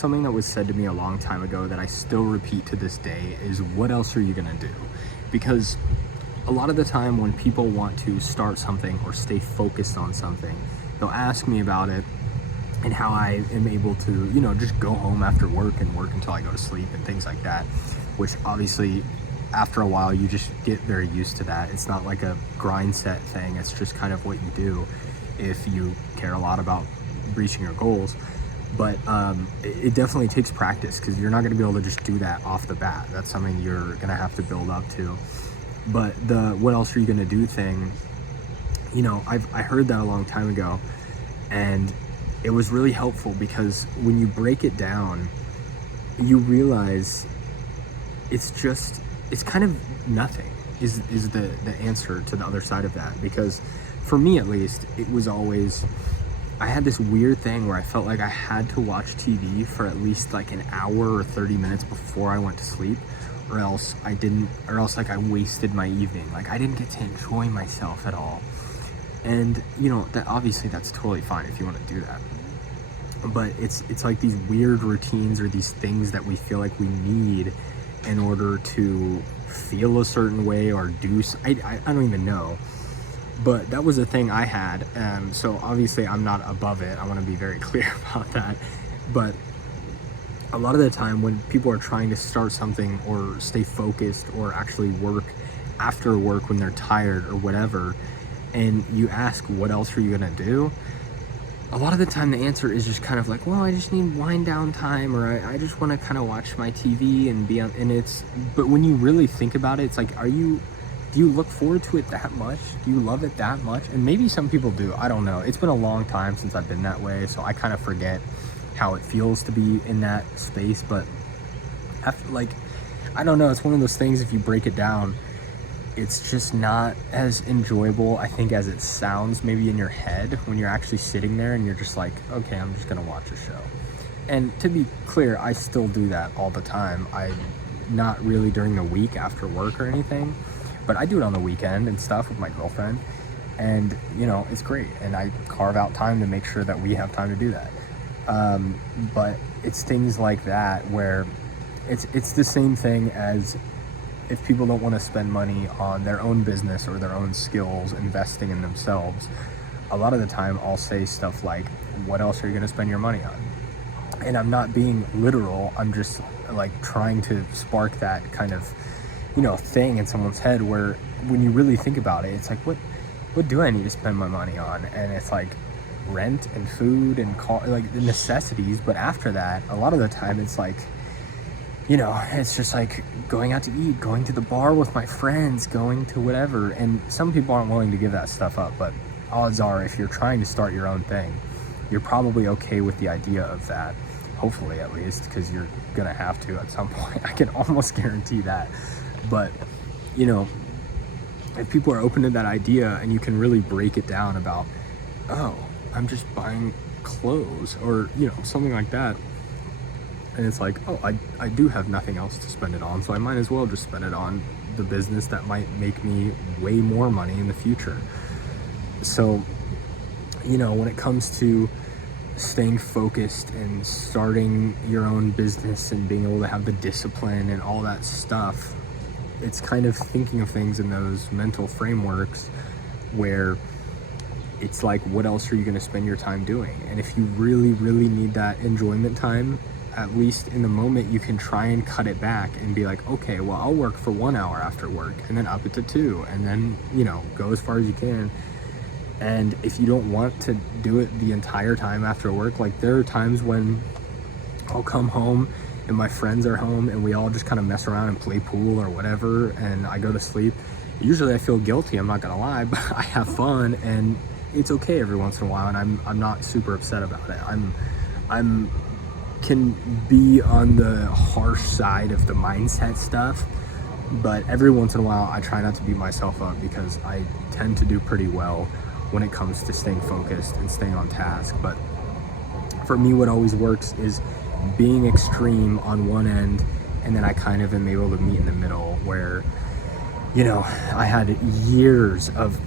Something that was said to me a long time ago that I still repeat to this day is, what else are you gonna do? Because a lot of the time when people want to start something or stay focused on something, they'll ask me about it and how I am able to, just go home after work and work until I go to sleep and things like that, which obviously after a while you just get very used to that. It's not like a grind set thing. It's just kind of what you do if you care a lot about reaching your goals. But it definitely takes practice, because you're not going to be able to just do that off the bat. That's something you're going to have to build up to. But the what else are you going to do thing, I heard that a long time ago, and it was really helpful, because when you break it down, you realize it's kind of nothing is the answer to the other side of that. Because for me, at least, it was always, I had this weird thing where I felt like I had to watch TV for at least like an hour or 30 minutes before I went to sleep, or else I wasted my evening. Like, I didn't get to enjoy myself at all. And that obviously that's totally fine if you want to do that. But it's like these weird routines, or these things that we feel like we need in order to feel a certain way or do. I don't even know. But that was a thing I had, so obviously I'm not above it. I want to be very clear about that. But a lot of the time when people are trying to start something or stay focused or actually work after work when they're tired or whatever, and you ask, what else are you gonna do? A lot of the time the answer is just kind of like, well, I just need wind down time, or I just want to kind of watch my TV and be on. But when you really think about it, it's like, do you look forward to it that much? Do you love it that much? And maybe some people do. I don't know. It's been a long time since I've been that way, so I kind of forget how it feels to be in that space. But I don't know. It's one of those things, if you break it down, it's just not as enjoyable, I think, as it sounds maybe in your head when you're actually sitting there and you're just like, okay, I'm just gonna watch a show. And to be clear, I still do that all the time. Not really during the week after work or anything, but I do it on the weekend and stuff with my girlfriend, and it's great, and I carve out time to make sure that we have time to do that. But it's things like that where it's the same thing as if people don't want to spend money on their own business or their own skills, investing in themselves. A lot of the time I'll say stuff like, what else are you going to spend your money on? And I'm not being literal. I'm just like trying to spark that kind of thing in someone's head, where when you really think about it, it's like, what do I need to spend my money on? And it's like rent and food and like the necessities. But after that, a lot of the time it's like, it's just like going out to eat, going to the bar with my friends, going to whatever. And some people aren't willing to give that stuff up, but odds are, if you're trying to start your own thing, you're probably okay with the idea of that, hopefully, at least, because you're gonna have to at some point. I can almost guarantee that. But if people are open to that idea, and you can really break it down about, oh, I'm just buying clothes, or something like that, and it's like, oh, I do have nothing else to spend it on, so I might as well just spend it on the business that might make me way more money in the future. So when it comes to staying focused and starting your own business and being able to have the discipline and all that stuff, it's kind of thinking of things in those mental frameworks where it's like, what else are you going to spend your time doing? And if you really, really need that enjoyment time, at least in the moment, you can try and cut it back and be like, okay, well, I'll work for 1 hour after work, and then up it to 2, and then, go as far as you can. And if you don't want to do it the entire time after work, like, there are times when I'll come home and my friends are home and we all just kind of mess around and play pool or whatever, and I go to sleep. Usually I feel guilty, I'm not gonna lie, but I have fun, and it's okay every once in a while, and I'm not super upset about it. I'm can be on the harsh side of the mindset stuff, but every once in a while I try not to beat myself up, because I tend to do pretty well when it comes to staying focused and staying on task. But for me, what always works is being extreme on one end, and then I kind of am able to meet in the middle, where I had years of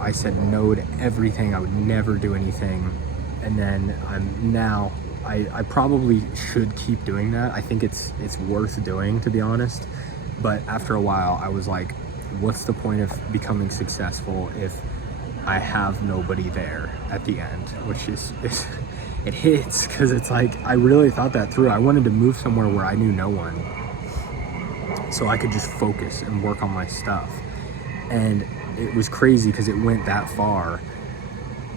I said no to everything. I would never do anything, and then I probably should keep doing that. I think it's worth doing, to be honest. But after a while, I was like, what's the point of becoming successful if I have nobody there at the end? Which is it hits, because it's like, I really thought that through. I wanted to move somewhere where I knew no one, so I could just focus and work on my stuff. And it was crazy because it went that far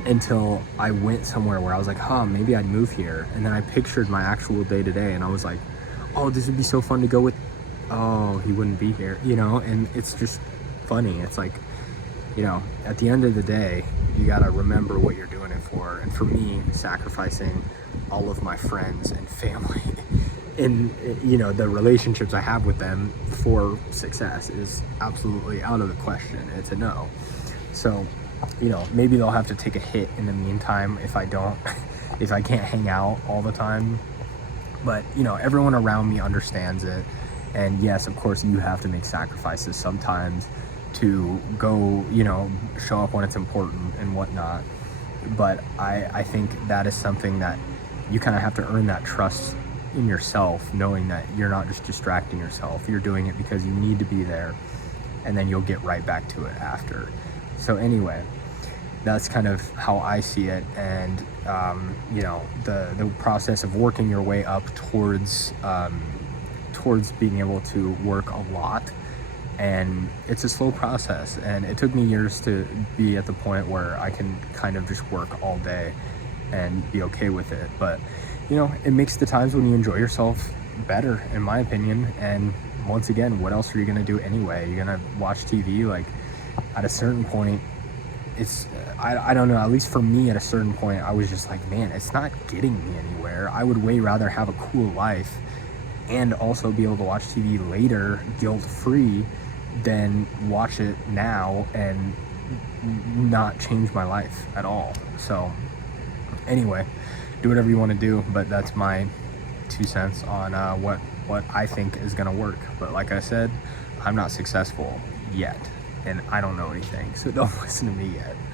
until I went somewhere where I was like, huh, maybe I'd move here. And then I pictured my actual day-to-day, and I was like, oh, this would be so fun to go with. Oh, he wouldn't be here, you know? And it's just funny. It's like, you know, at the end of the day, you gotta remember what you're doing it for. And for me, sacrificing all of my friends and family and, you know, the relationships I have with them for success is absolutely out of the question. It's a no. So, you know, maybe they'll have to take a hit in the meantime if I can't hang out all the time. But, you know, everyone around me understands it. And yes, of course, you have to make sacrifices sometimes to go, you know, show up when it's important and whatnot. But I think that is something that you kind of have to earn that trust in yourself, knowing that you're not just distracting yourself. You're doing it because you need to be there, and then you'll get right back to it after. So anyway, that's kind of how I see it. And, you know, the process of working your way up towards being able to work a lot. And it's a slow process, and it took me years to be at the point where I can kind of just work all day and be okay with it. But, you know, it makes the times when you enjoy yourself better, in my opinion. And once again, what else are you going to do anyway? You're going to watch TV? Like, at a certain point, it's, I don't know, at least for me, at a certain point, I was just like, man, it's not getting me anywhere. I would way rather have a cool life and also be able to watch TV later guilt-free than watch it now and not change my life at all. So anyway, do whatever you want to do, but that's my 2 cents on what I think is going to work. But like I said, I'm not successful yet, and I don't know anything, so don't listen to me yet.